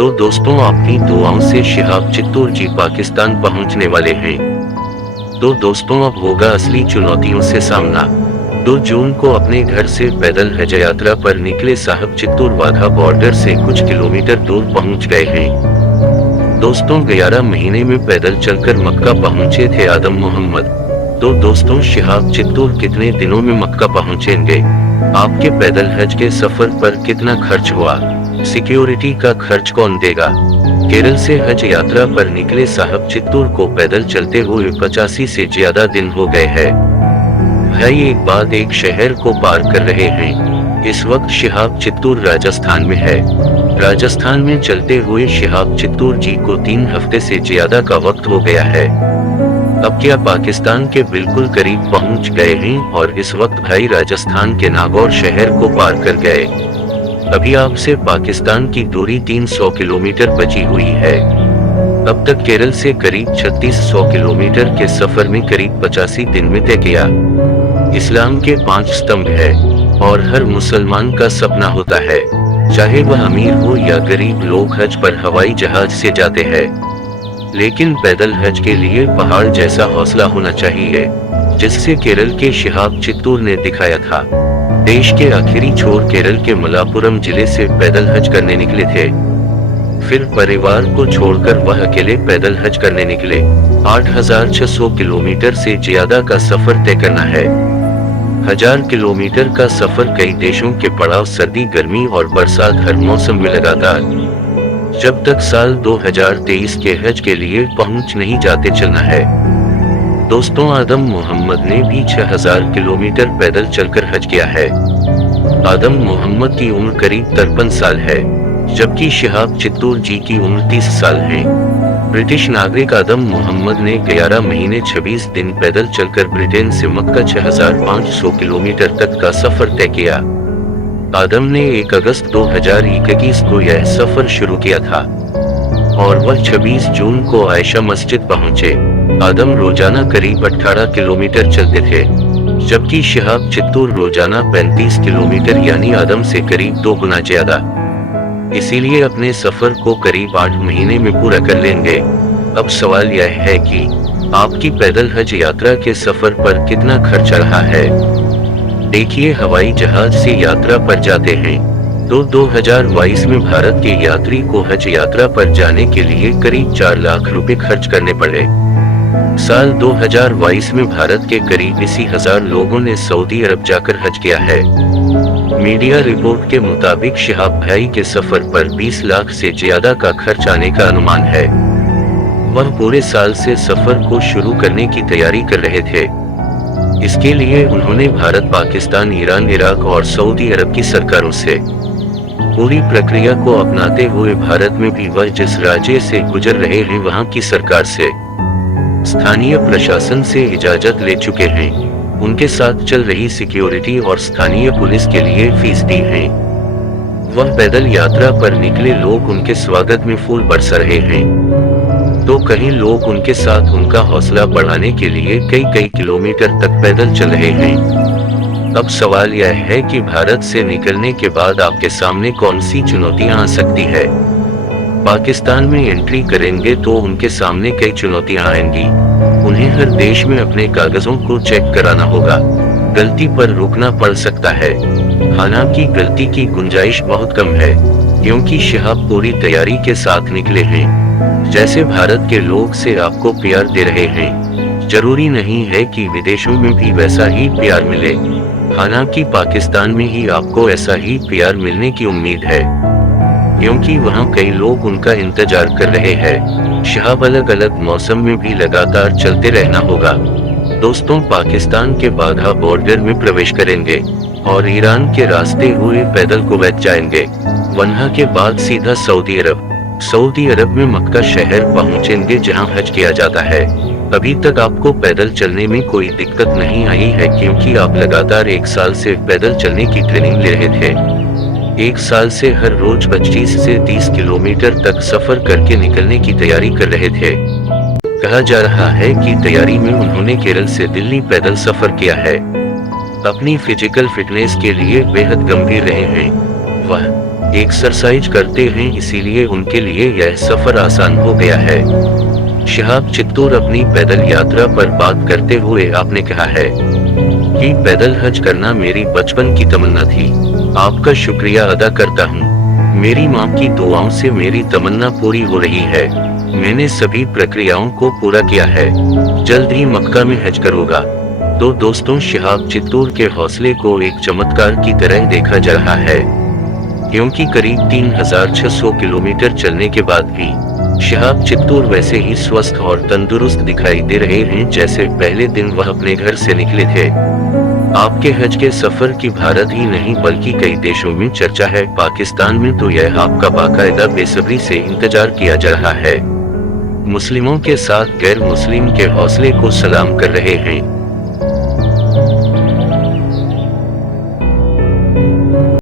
तो दोस्तों, आपकी दुआओं से शिहाब चित्तूर जी पाकिस्तान पहुंचने वाले हैं। तो दोस्तों, अब होगा असली चुनौतियों से सामना। 2 जून को अपने घर से पैदल हज यात्रा पर निकले साहब चित्तूर वाघा बॉर्डर से कुछ किलोमीटर दूर पहुंच गए हैं। दोस्तों, 11 महीने में पैदल चलकर मक्का पहुंचे थे आदम मोहम्मद। तो दोस्तों, शिहाब चित्तूर कितने दिनों में मक्का पहुंचेंगे? आपके पैदल हज के सफर पर कितना खर्च हुआ? सिक्योरिटी का खर्च कौन देगा? केरल से हज यात्रा पर निकले साहब चित्तूर को पैदल चलते हुए 85 से ज्यादा दिन हो गए हैं। भाई, एक बाद एक शहर को पार कर रहे हैं। इस वक्त शिहाब चित्तूर राजस्थान में है। राजस्थान में चलते हुए शिहाब चित्तूर जी को 3 हफ्ते से ज्यादा का वक्त हो गया है। अब क्या पाकिस्तान के बिल्कुल करीब पहुंच गए हैं और इस वक्त भाई राजस्थान के नागौर शहर को पार कर गए। अभी आपसे पाकिस्तान की दूरी 300 किलोमीटर बची हुई है। अब तक केरल से करीब 3600 किलोमीटर के सफर में करीब 85 दिन में तय किया। इस्लाम के 5 स्तंभ है और हर मुसलमान का सपना होता है, चाहे वह अमीर हो या गरीब, लोग हज पर हवाई जहाज से जाते हैं। लेकिन पैदल हज के लिए पहाड़ जैसा हौसला होना चाहिए, जिससे केरल के शिहाब चित्तूर ने दिखाया था। देश के आखिरी छोर केरल के मलापुरम जिले से पैदल हज करने निकले थे। फिर परिवार को छोड़कर वह अकेले पैदल हज करने निकले। 8600 किलोमीटर से ज्यादा का सफर तय करना है। 1000 किलोमीटर का सफर कई देशों के पड़ाव, सर्दी, गर्मी और बरसात, हर मौसम में लगातार। जब तक साल 2023 के हज के लिए पहुंच नहीं जाते चलना है। दोस्तों, आदम मोहम्मद ने भी 6000 किलोमीटर पैदल चलकर हज किया है। आदम मोहम्मद की उम्र करीब 53 साल है, जबकि शिहाब चित्तूर जी की उम्र 30 साल है। ब्रिटिश नागरिक आदम मोहम्मद ने 11 महीने 26 दिन पैदल चलकर ब्रिटेन से मक्का 6500 किलोमीटर तक का सफर तय किया। आदम ने 1 अगस्त 2021 को यह सफर शुरू किया था और वह 26 जून को आयशा मस्जिद पहुंचे। आदम रोजाना करीब 18 किलोमीटर चलते थे, जबकि शिहाब चित्तूर रोजाना 35 किलोमीटर, यानी आदम से करीब 2 गुना ज्यादा। इसीलिए अपने सफर को करीब 8 महीने में पूरा कर लेंगे। अब सवाल यह है कि आपकी पैदल हज यात्रा के सफर पर कितना खर्च रहा है। देखिए, हवाई जहाज से यात्रा पर जाते हैं तो 2022 में भारत के यात्री को हज यात्रा पर जाने के लिए करीब 4 लाख रुपए खर्च करने पड़े। साल 2022 में भारत के करीब 80,000 लोगों ने सऊदी अरब जाकर हज किया है। मीडिया रिपोर्ट के मुताबिक शिहाब भाई के सफर पर 20 लाख से ज्यादा का खर्च आने का अनुमान है। वह पूरे साल से सफर को शुरू करने की तैयारी कर रहे थे। इसके लिए उन्होंने भारत, पाकिस्तान, ईरान, इराक और सऊदी अरब की सरकारों से पूरी प्रक्रिया को अपनाते हुए भारत में भी वह जिस राज्य से गुजर रहे हैं वहां की सरकार से, स्थानीय प्रशासन से इजाजत ले चुके हैं। उनके साथ चल रही सिक्योरिटी और स्थानीय पुलिस के लिए फीस दी है। वह पैदल यात्रा पर निकले लोग उनके स्वागत में फूल बरसा रहे हैं, तो कहीं लोग उनके साथ उनका हौसला बढ़ाने के लिए कई किलोमीटर तक पैदल चल रहे हैं। अब सवाल यह है कि भारत से निकलने के बाद आपके सामने कौन सी चुनौतियां आ सकती है। पाकिस्तान में एंट्री करेंगे तो उनके सामने कई चुनौतियां आएंगी। उन्हें हर देश में अपने कागजों को चेक कराना होगा। गलती पर रुकना पड़ सकता है। हालांकि गलती की गुंजाइश बहुत कम है, क्योंकि शिहाब पूरी तैयारी के साथ निकले हैं। जैसे भारत के लोग से आपको प्यार दे रहे हैं, जरूरी नहीं है कि विदेशों में भी वैसा ही प्यार मिले। हालांकि पाकिस्तान में ही आपको ऐसा ही प्यार मिलने की उम्मीद है, क्योंकि वहां कई लोग उनका इंतजार कर रहे हैं। शिहाब अलग अलग मौसम में भी लगातार चलते रहना होगा। दोस्तों, पाकिस्तान के वाघा बॉर्डर में प्रवेश करेंगे और ईरान के रास्ते हुए पैदल कुवैत जाएंगे। वहां के बाद सीधा सऊदी अरब। सऊदी अरब में मक्का शहर पहुंचेंगे, जहां हज किया जाता है। अभी तक आपको पैदल चलने में कोई दिक्कत नहीं आई है, क्योंकि आप लगातार 1 साल से पैदल चलने की ट्रेनिंग ले रहे थे। 1 साल से हर रोज 25 से 30 किलोमीटर तक सफर करके निकलने की तैयारी कर रहे थे। कहा जा रहा है कि तैयारी में उन्होंने केरल से दिल्ली पैदल सफर किया है। अपनी फिजिकल फिटनेस के लिए बेहद गंभीर रहे हैं। वह एक्सरसाइज करते हैं, इसीलिए उनके लिए यह सफर आसान हो गया है। शिहाब चित्तूर अपनी पैदल यात्रा पर बात करते हुए आपने कहा है कि पैदल हज करना मेरी बचपन की तमन्ना थी। आपका शुक्रिया अदा करता हूँ। मेरी माँ की दुआओं से मेरी तमन्ना पूरी हो रही है। मैंने सभी प्रक्रियाओं को पूरा किया है। जल्द ही मक्का में हज करूँगा। तो दोस्तों, शिहाब चित्तूर के हौसले को एक चमत्कार की तरह देखा जा रहा है, क्योंकि करीब 3600 किलोमीटर चलने के बाद भी शिहाब चित्तूर वैसे ही स्वस्थ और तंदुरुस्त दिखाई दे रहे हैं जैसे पहले दिन वह अपने घर से निकले थे। आपके हज के सफर की भारत ही नहीं बल्कि कई देशों में चर्चा है। पाकिस्तान में तो यह आपका बाकायदा बेसब्री से इंतजार किया जा रहा है। मुस्लिमों के साथ गैर मुस्लिम के हौसले को सलाम कर रहे हैं।